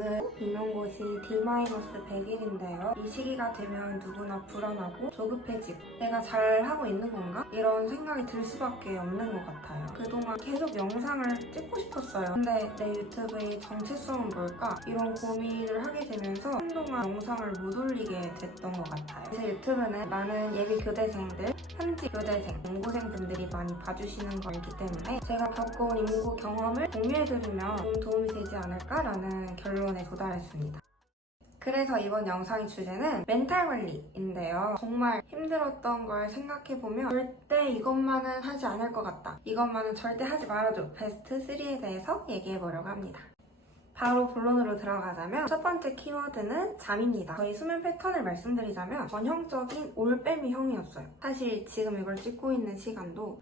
오늘 임용고시 D-100일인데요. 이 시기가 되면 누구나 불안하고 조급해지고 내가 잘 하고 있는 건가? 이런 생각이 들 수밖에 없는 것 같아요. 그동안 계속 영상을 찍고 싶었어요. 근데 내 유튜브의 정체성은 뭘까? 이런 고민을 하게 되면서 한동안 영상을 못 올리게 됐던 것 같아요. 제 유튜브는 많은 예비 교대생들, 현지 교대생, 연구생분들이 많이 봐주시는 거 알기 때문에 제가 겪어온 임고 경험을 공유해드리면 좀 도움이 되지 않을까라는 결론 에 도달했습니다. 그래서 이번 영상의 주제는 멘탈 관리인데요. 정말 힘들었던 걸 생각해보면 절대 이것만은 하지 않을 것 같다. 이것만은 절대 하지 말아줘. 베스트 3에 대해서 얘기해보려고 합니다. 바로 본론으로 들어가자면 첫 번째 키워드는 잠입니다. 저희 수면 패턴을 말씀드리자면 전형적인 올빼미형이었어요. 사실 지금 이걸 찍고 있는 시간도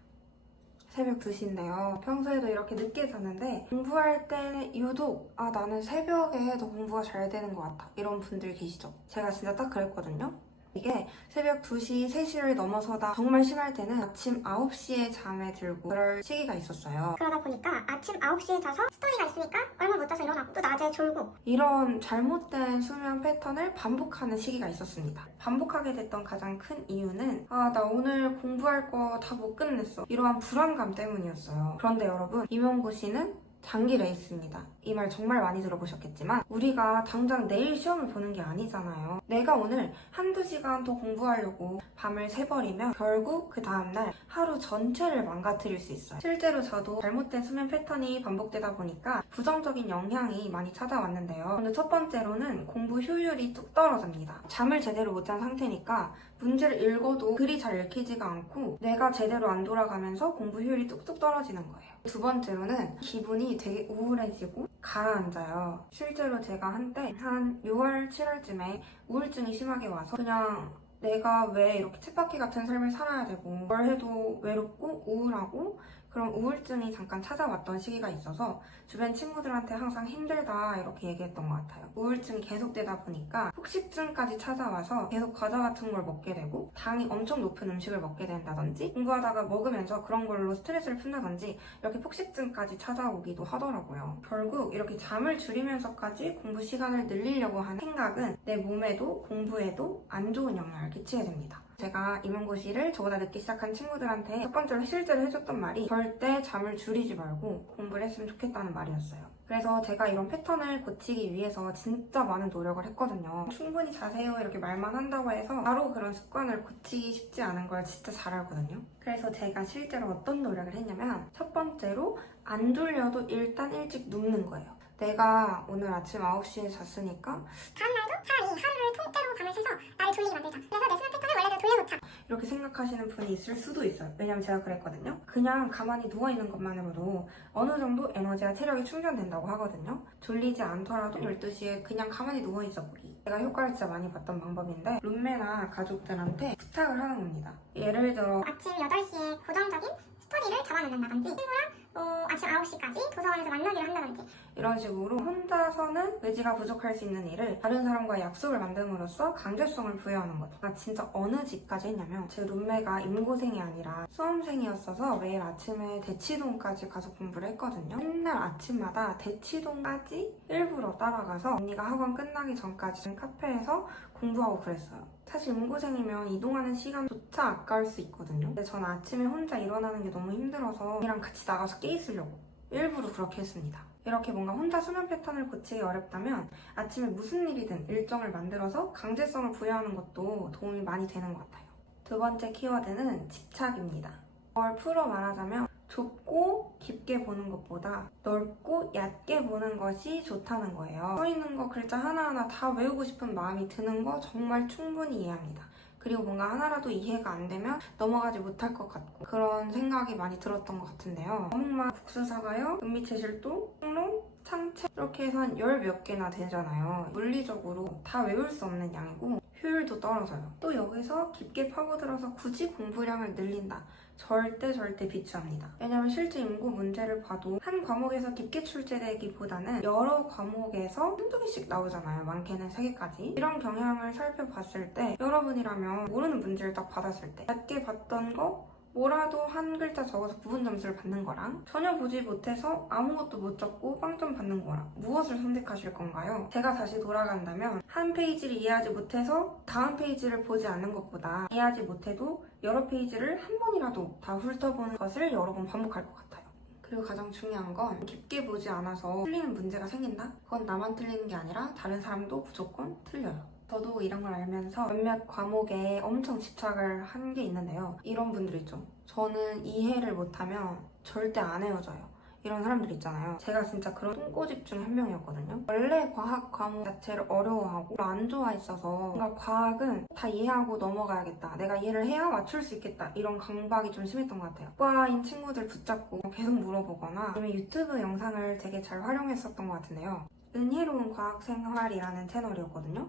새벽 2시인데요. 평소에도 이렇게 늦게 자는데 공부할 때는 유독 아 나는 새벽에 해도 공부가 잘 되는 것 같아 이런 분들 계시죠? 제가 진짜 딱 그랬거든요. 이게 새벽 2시, 3시를 넘어서다 정말 심할 때는 아침 9시에 잠에 들고 그럴 시기가 있었어요. 그러다 보니까 아침 9시에 자서 스터디가 있으니까 얼마 못 자서 일어나고 또 낮에 졸고 이런 잘못된 수면 패턴을 반복하는 시기가 있었습니다. 반복하게 됐던 가장 큰 이유는 아, 나 오늘 공부할 거 다 못 끝냈어. 이러한 불안감 때문이었어요. 그런데 여러분, 임용고시는 장기 레이스입니다. 이 말 정말 많이 들어보셨겠지만 우리가 당장 내일 시험을 보는 게 아니잖아요. 내가 오늘 한두 시간 더 공부하려고 밤을 새버리면 결국 그 다음날 하루 전체를 망가뜨릴 수 있어요. 실제로 저도 잘못된 수면 패턴이 반복되다 보니까 부정적인 영향이 많이 찾아왔는데요. 근데 첫 번째로는 공부 효율이 뚝 떨어집니다. 잠을 제대로 못 잔 상태니까 문제를 읽어도 글이 잘 읽히지가 않고 내가 제대로 안 돌아가면서 공부 효율이 뚝뚝 떨어지는 거예요. 두 번째로는 기분이 되게 우울해지고 가라앉아요. 실제로 제가 한때 한 6월, 7월쯤에 우울증이 심하게 와서 그냥 내가 왜 이렇게 쳇바퀴 같은 삶을 살아야 되고 뭘 해도 외롭고 우울하고 그런 우울증이 잠깐 찾아왔던 시기가 있어서 주변 친구들한테 항상 힘들다 이렇게 얘기했던 것 같아요. 우울증이 계속되다 보니까 폭식증까지 찾아와서 계속 과자 같은 걸 먹게 되고 당이 엄청 높은 음식을 먹게 된다든지 공부하다가 먹으면서 그런 걸로 스트레스를 푼다든지 이렇게 폭식증까지 찾아오기도 하더라고요. 결국 이렇게 잠을 줄이면서까지 공부 시간을 늘리려고 하는 생각은 내 몸에도 공부에도 안 좋은 영향을 끼치게 됩니다. 제가 임용고시를 저보다 늦게 시작한 친구들한테 첫 번째로 실제로 해줬던 말이 절대 잠을 줄이지 말고 공부를 했으면 좋겠다는 말이었어요. 그래서 제가 이런 패턴을 고치기 위해서 진짜 많은 노력을 했거든요. 충분히 자세요 이렇게 말만 한다고 해서 바로 그런 습관을 고치기 쉽지 않은 걸 진짜 잘 알거든요. 그래서 제가 실제로 어떤 노력을 했냐면 첫 번째로 안 졸려도 일단 일찍 눕는 거예요. 내가 오늘 아침 9시에 잤으니까 다음날도 차라리 하루를 통째로 밤을 새서 나를 졸리게 만들자 그래서 내 수면 패턴을 원래대로 돌려놓자 이렇게 생각하시는 분이 있을 수도 있어요. 왜냐면 제가 그랬거든요. 그냥 가만히 누워있는 것만으로도 어느 정도 에너지와 체력이 충전된다고 하거든요. 졸리지 않더라도 12시에 그냥 가만히 누워있어 보기. 제가 효과를 진짜 많이 봤던 방법인데 룸메나 가족들한테 부탁을 하는 겁니다. 예를 들어 아침 8시에 고정적인 스터디를 잡아놓는다든지 친구랑 뭐 아침 9시까지 도서관에서 만나기를 한다든지 이런 식으로 혼자서는 의지가 부족할 수 있는 일을 다른 사람과 약속을 만듦으로써 강제성을 부여하는 거죠. 아, 진짜 어느 집까지 했냐면 제 룸메가 임고생이 아니라 수험생이었어서 매일 아침에 대치동까지 가서 공부를 했거든요. 맨날 아침마다 대치동까지 일부러 따라가서 언니가 학원 끝나기 전까지 카페에서 공부하고 그랬어요. 사실 임고생이면 이동하는 시간조차 아까울 수 있거든요. 근데 전 아침에 혼자 일어나는 게 너무 힘들어서 언니랑 같이 나가서 깨 있으려고 일부러 그렇게 했습니다. 이렇게 뭔가 혼자 수면 패턴을 고치기 어렵다면 아침에 무슨 일이든 일정을 만들어서 강제성을 부여하는 것도 도움이 많이 되는 것 같아요. 두 번째 키워드는 집착입니다. 뭘 풀어 말하자면 좁고 깊게 보는 것보다 넓고 얕게 보는 것이 좋다는 거예요. 써 있는 거 글자 하나하나 다 외우고 싶은 마음이 드는 거 정말 충분히 이해합니다. 그리고 뭔가 하나라도 이해가 안 되면 넘어가지 못할 것 같고 그런 생각이 많이 들었던 것 같은데요. 어묵만 국수 사가요? 은미채실도, 홍롱, 창채 이렇게 해서 한 열 몇 개나 되잖아요. 물리적으로 다 외울 수 없는 양이고 효율도 떨어져요. 또 여기서 깊게 파고들어서 굳이 공부량을 늘린다. 절대 절대 비추합니다. 왜냐면 실제 인구 문제를 봐도 한 과목에서 깊게 출제되기보다는 여러 과목에서 한두 개씩 나오잖아요. 많게는 세 개까지. 이런 경향을 살펴봤을 때 여러분이라면 모르는 문제를 딱 받았을 때 얕게 봤던 거 뭐라도 한 글자 적어서 부분 점수를 받는 거랑 전혀 보지 못해서 아무것도 못 적고 빵점 받는 거랑 무엇을 선택하실 건가요? 제가 다시 돌아간다면 한 페이지를 이해하지 못해서 다음 페이지를 보지 않는 것보다 이해하지 못해도 여러 페이지를 한 번이라도 다 훑어보는 것을 여러 번 반복할 것 같아요. 그리고 가장 중요한 건 깊게 보지 않아서 틀리는 문제가 생긴다? 그건 나만 틀리는 게 아니라 다른 사람도 무조건 틀려요. 저도 이런 걸 알면서 몇몇 과목에 엄청 집착을 한 게 있는데요. 이런 분들 있죠. 저는 이해를 못하면 절대 안 헤어져요. 이런 사람들 있잖아요. 제가 진짜 그런 똥꼬집 중에 한 명이었거든요. 원래 과학 과목 자체를 어려워하고 안 좋아했어서 뭔가 과학은 다 이해하고 넘어가야겠다. 내가 이해를 해야 맞출 수 있겠다. 이런 강박이 좀 심했던 것 같아요. 과인 친구들 붙잡고 계속 물어보거나 아니면 유튜브 영상을 되게 잘 활용했었던 것 같은데요. 은혜로운 과학생활이라는 채널이었거든요.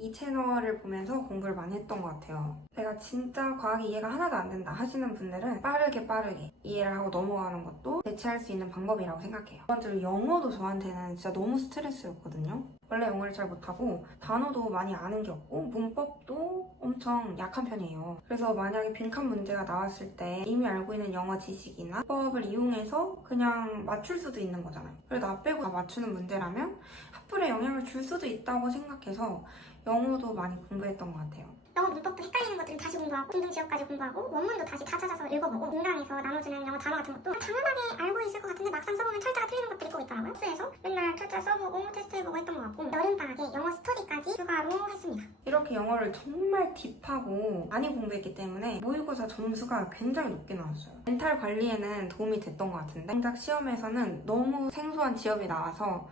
이 채널을 보면서 공부를 많이 했던 것 같아요. 내가 진짜 과학이 이해가 하나도 안 된다 하시는 분들은 빠르게 빠르게 이해를 하고 넘어가는 것도 대체할 수 있는 방법이라고 생각해요. 두 번째로 영어도 저한테는 진짜 너무 스트레스였거든요. 원래 영어를 잘 못하고 단어도 많이 아는 게 없고 문법도 엄청 약한 편이에요. 그래서 만약에 빈칸 문제가 나왔을 때 이미 알고 있는 영어 지식이나 수법을 이용해서 그냥 맞출 수도 있는 거잖아요. 그래도 나 빼고 다 맞추는 문제라면 학불에 영향을 줄 수도 있다고 생각해서 영어도 많이 공부했던 것 같아요. 영어 문법도 헷갈리는 것들은 다시 공부하고 등등 지역까지 공부하고 원문도 다시 다 찾아서 읽어보고 인강에서 나눠주는 영어 단어 같은 것도 당연하게 알고 있을 것 같은데 막상 써보면 철자가 틀리는 것들이 꼭 있더라고요. 학교에서 맨날 철자 써보고 여름방학에 영어 스터디까지 추가로 했습니다. 이렇게 영어를 정말 딥하고 많이 공부했기 때문에 모의고사 점수가 굉장히 높게 나왔어요. 멘탈 관리에는 도움이 됐던 것 같은데 정작 시험에서는 너무 생소한 지엽이 나와서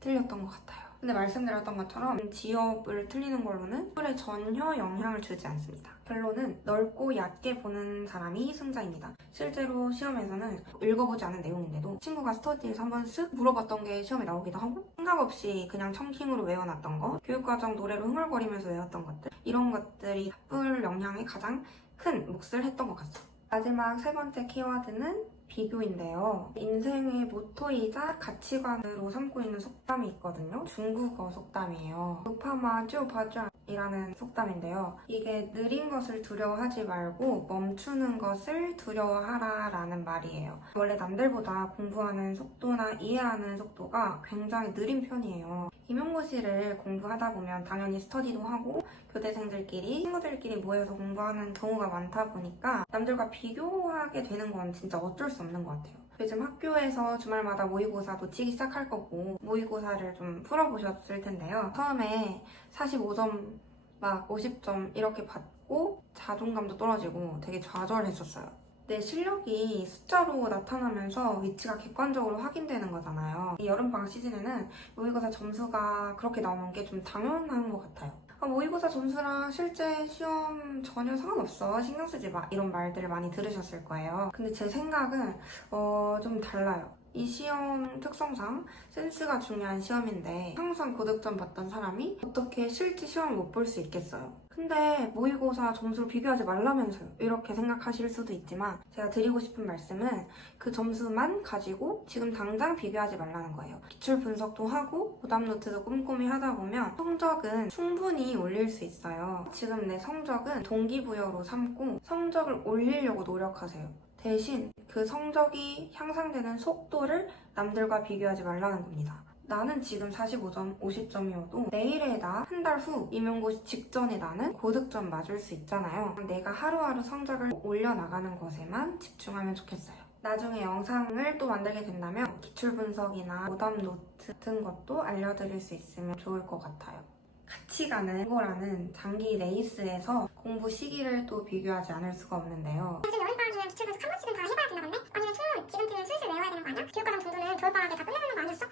틀렸던 것 같아요. 근데 말씀드렸던 것처럼 지엽을 틀리는 걸로는 풀에 전혀 영향을 주지 않습니다. 결론은 넓고 얕게 보는 사람이 승자입니다. 실제로 시험에서는 읽어보지 않은 내용인데도 친구가 스터디에서 한번 쓱 물어봤던 게 시험에 나오기도 하고 생각 없이 그냥 청킹으로 외워놨던 거 교육과정 노래로 흥얼거리면서 외웠던 것들 이런 것들이 학불 영향에 가장 큰 몫을 했던 것 같습니다. 마지막 세 번째 키워드는 비교인데요. 인생의 모토이자 가치관으로 삼고 있는 속담이 있거든요. 중국어 속담이에요. 루파마 쭈바좌이라는 속담인데요. 이게 느린 것을 두려워하지 말고 멈추는 것을 두려워하라 라는 말이에요. 원래 남들보다 공부하는 속도나 이해하는 속도가 굉장히 느린 편이에요. 임용고시를 공부하다 보면 당연히 스터디도 하고 교대생들끼리 친구들끼리 모여서 공부하는 경우가 많다 보니까 남들과 비교하게 되는 건 진짜 어쩔 수 없는 것 같아요. 요즘 학교에서 주말마다 모의고사 놓치기 시작할 거고 모의고사를 좀 풀어보셨을 텐데요. 처음에 45점 막 50점 이렇게 받고 자존감도 떨어지고 되게 좌절했었어요. 내 실력이 숫자로 나타나면서 위치가 객관적으로 확인되는 거잖아요. 이 여름방학 시즌에는 모의고사 점수가 그렇게 나오는 게 좀 당연한 것 같아요. 아, 모의고사 점수랑 실제 시험 전혀 상관없어. 신경 쓰지 마. 이런 말들을 많이 들으셨을 거예요. 근데 제 생각은 어, 좀 달라요. 이 시험 특성상 센스가 중요한 시험인데 항상 고득점 받던 사람이 어떻게 실제 시험을 못 볼 수 있겠어요? 근데 모의고사 점수를 비교하지 말라면서요. 이렇게 생각하실 수도 있지만 제가 드리고 싶은 말씀은 그 점수만 가지고 지금 당장 비교하지 말라는 거예요. 기출 분석도 하고 오답 노트도 꼼꼼히 하다 보면 성적은 충분히 올릴 수 있어요. 지금 내 성적은 동기부여로 삼고 성적을 올리려고 노력하세요. 대신 그 성적이 향상되는 속도를 남들과 비교하지 말라는 겁니다. 나는 지금 45점, 50점이어도 내일의 나, 한 달 후, 임용고시 직전에 나는 고득점 맞을 수 있잖아요. 내가 하루하루 성적을 올려나가는 것에만 집중하면 좋겠어요. 나중에 영상을 또 만들게 된다면 기출 분석이나 오답 노트 같은 것도 알려드릴 수 있으면 좋을 것 같아요. 같이 가는 거라는 장기 레이스에서 공부 시기를 또 비교하지 않을 수가 없는데요.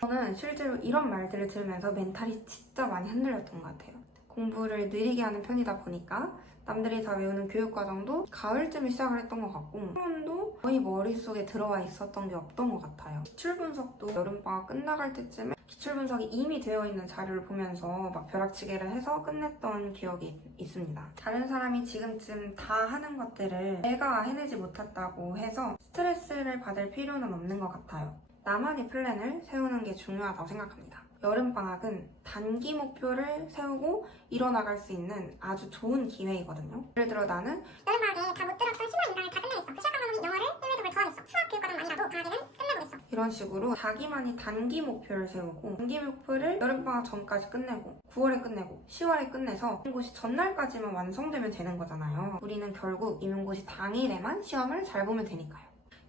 저는 실제로 이런 말들을 들으면서 멘탈이 진짜 많이 흔들렸던 것 같아요. 공부를 느리게 하는 편이다 보니까 남들이 다 외우는 교육과정도 가을쯤에 시작을 했던 것 같고 수론도 거의 머릿속에 들어와 있었던 게 없던 것 같아요. 기출 분석도 여름방학 끝나갈 때쯤에 기출 분석이 이미 되어 있는 자료를 보면서 막 벼락치기를 해서 끝냈던 기억이 있습니다. 다른 사람이 지금쯤 다 하는 것들을 내가 해내지 못했다고 해서 스트레스를 받을 필요는 없는 것 같아요. 나만의 플랜을 세우는 게 중요하다고 생각합니다. 여름방학은 단기 목표를 세우고 일어나갈 수 있는 아주 좋은 기회이거든요. 예를 들어 나는 여름방학에 다 못 들었던 신화 인강을 다 끝내겠어. 그 시험 과목이 영어를 1외독을 더하겠어. 수학 교육과는 아니라도 방학에는 끝내보겠어. 이런 식으로 자기만이 단기 목표를 세우고 단기 목표를 여름방학 전까지 끝내고 9월에 끝내고 10월에 끝내서 임용고시 전날까지만 완성되면 되는 거잖아요. 우리는 결국 임용고시 당일에만 시험을 잘 보면 되니까요.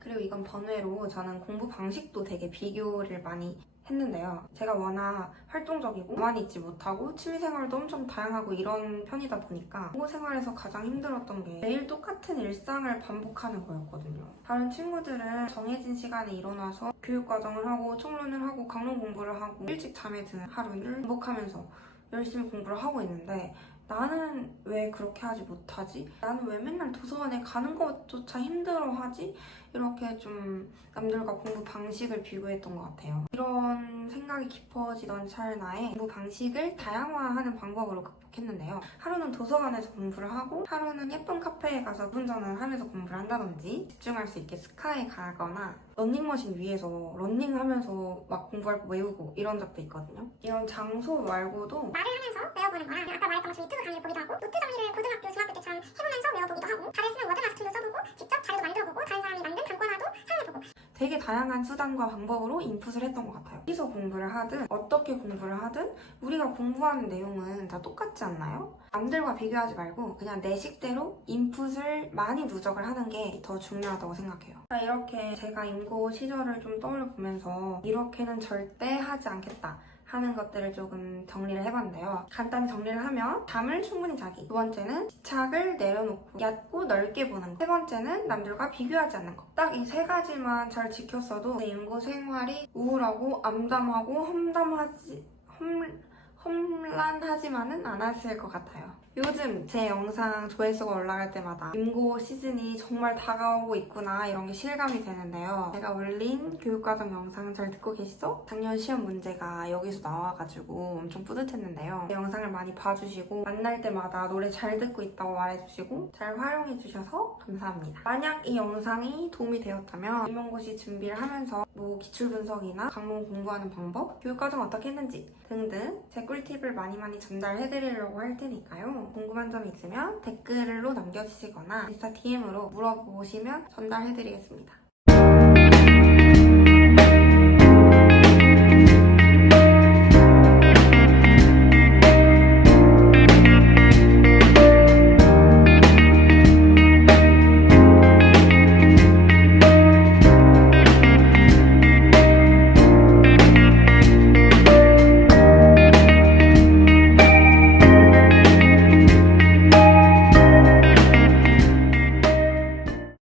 그리고 이건 번외로 저는 공부 방식도 되게 비교를 많이 했는데요. 제가 워낙 활동적이고 가만히 있지 못하고 취미생활도 엄청 다양하고 이런 편이다 보니까 공부 생활에서 가장 힘들었던 게 매일 똑같은 일상을 반복하는 거였거든요. 다른 친구들은 정해진 시간에 일어나서 교육과정을 하고 총론을 하고 강론 공부를 하고 일찍 잠에 드는 하루를 반복하면서 열심히 공부를 하고 있는데 나는 왜 그렇게 하지 못하지? 나는 왜 맨날 도서관에 가는 것조차 힘들어하지? 이렇게 좀 남들과 공부 방식을 비교했던 것 같아요. 이런 생각이 깊어지던 찰나에 공부 방식을 다양화하는 방법으로 극복 했는데요. 하루는 도서관에서 공부를 하고 하루는 예쁜 카페에 가서 운전을 하면서 공부를 한다든지 집중할 수 있게 스카에 가거나 런닝머신 위에서 런닝하면서 막 공부할 거 외우고 이런 적도 있거든요. 이런 장소 말고도 말을 하면서 외워보는 거랑 아까 말했던 것처럼 유튜브 강의를 보기도 하고 노트 정리를 고등학교, 중학교 때처럼 해보면서 외워보기도 하고 다들 쓰는 워드 마스터도 써보고 직접 자료도 만들어보고 다른 사람이 만든 단권화도 사용해보고 되게 다양한 수단과 방법으로 인풋을 했던 것 같아요. 어디서 공부를 하든 어떻게 공부를 하든 우리가 공부하는 내용은 다 똑같지 않나요? 남들과 비교하지 말고 그냥 내 식대로 인풋을 많이 누적을 하는 게 더 중요하다고 생각해요. 자, 이렇게 제가 임고 시절을 좀 떠올려 보면서 이렇게는 절대 하지 않겠다. 하는 것들을 조금 정리를 해봤는데요. 간단히 정리를 하면 잠을 충분히 자기. 두 번째는 집착을 내려놓고 얕고 넓게 보는 것. 세 번째는 남들과 비교하지 않는 것. 딱 이 세 가지만 잘 지켰어도 내 임고 생활이 우울하고 암담하고 험담하지 험 험란하지만은 않았을 것 같아요. 요즘 제 영상 조회수가 올라갈 때마다 임고 시즌이 정말 다가오고 있구나 이런 게 실감이 되는데요. 제가 올린 교육과정 영상 잘 듣고 계시죠? 작년 시험 문제가 여기서 나와가지고 엄청 뿌듯했는데요. 제 영상을 많이 봐주시고 만날 때마다 노래 잘 듣고 있다고 말해주시고 잘 활용해주셔서 감사합니다. 만약 이 영상이 도움이 되었다면 임용고시 준비를 하면서 뭐 기출 분석이나 강론 공부하는 방법, 교육과정 어떻게 했는지 등등 제 꿀팁을 많이 많이 전달해드리려고 할 테니까요. 궁금한 점 있으면 댓글로 남겨주시거나 인스타 DM으로 물어보시면 전달해드리겠습니다.